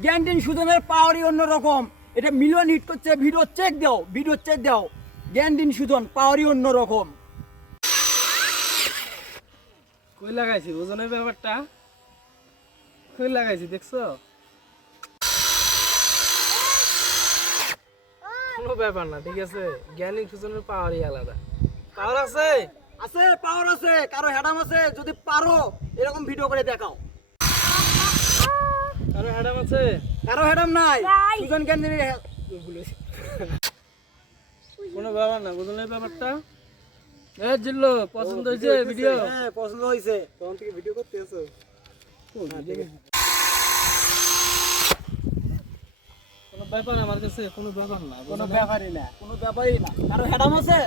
জ্ঞানদিন সুজনের পাওয়ারই অন্যরকম। এটা মিলিয়ন হিট করছে, ভিডিও চেক দাও। জ্ঞানদিন সুজন পাওয়ারই অন্যরকম। কই লাগাইছি ওজনের ব্যাপারটা, কই লাগাইছি দেখছো? কোনো ব্যাপার না, ঠিক আছে। জ্ঞানী সুজনের পাওয়ারই আলাদা। পাওয়ার আছে, আছে পাওয়ার আছে, কারো হ্যাডাম আছে, যদি পারো এরকম ভিডিও করে দেখাও। আরে ম্যাডাম আছে, কারো হ্যাডাম নাই, সুজন জ্ঞানদিনের কোনো ব্যাপার না ওজনের ব্যাপারটা। এ জিল্লো, পছন্দ হয়েছে ভিডিও? হ্যাঁ পছন্দ হয়েছে। তখন থেকে ভিডিও করতে আছো? কোনো ব্যাপার আমার কাছে, কোনো ব্যাপার না, কোনো ব্যাপারই না, কোনো ব্যাপারই না। কারো হ্যাডাম আছে,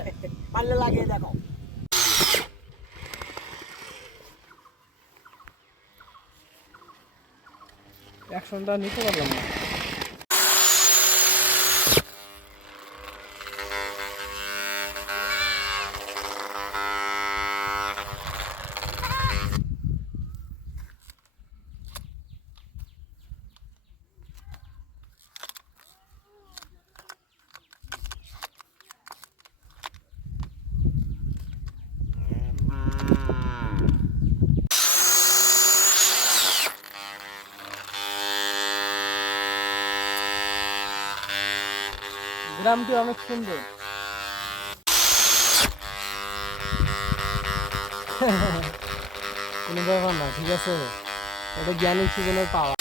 পারলে লাগিয়ে দেখাও। অ্যাকশনটা নিতে পারলাম না। গ্রামটি অনেক সুন্দর। কোনো ব্যাপার না, ঠিক আছে। এটা জ্ঞানী সুজনের পাওয়া।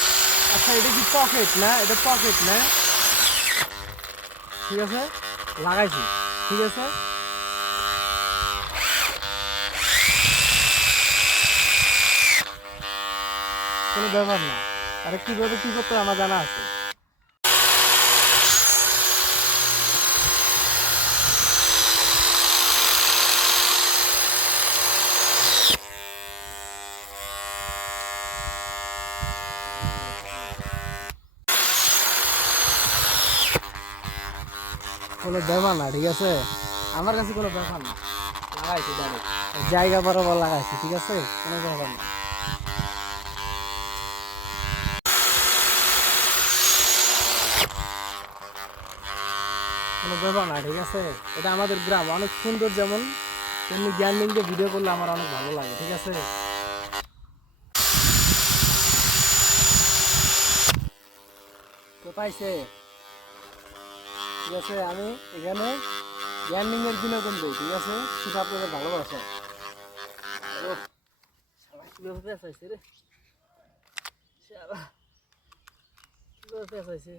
আচ্ছা, এটা কি পকেট না? এটা পকেট না, ঠিক আছে। লাগাইছি, ঠিক আছে। কোনো ব্যাপার না। আরে কিভাবে কি করতে হয় আমার জানা আছে। কোনো ব্যাপার না, ঠিক আছে। আমার কাছে কোনো ব্যাপার না, লাগাইছি ডাইরেক্ট জায়গা বরাবর লাগাইছি, ঠিক আছে। কোনো ব্যাপার না। কোনো ব্যাপার না, ঠিক আছে। এটা আমাদের গ্রাম অনেক সুন্দর, যেমন তেমনি জ্ঞান লিঙ্কে ভিডিও করলে আমার অনেক ভালো লাগে, ঠিক আছে। তো পাইছে, ঠিক আছে। আমি এখানে জ্ঞান লিঙ্গের বিনোদন দিই, ঠিক আছে। সেটা আপনাদের ভালোবাসা। কিভাবে পেঁচাইছে রে, কিভাবে পেঁচাইছে।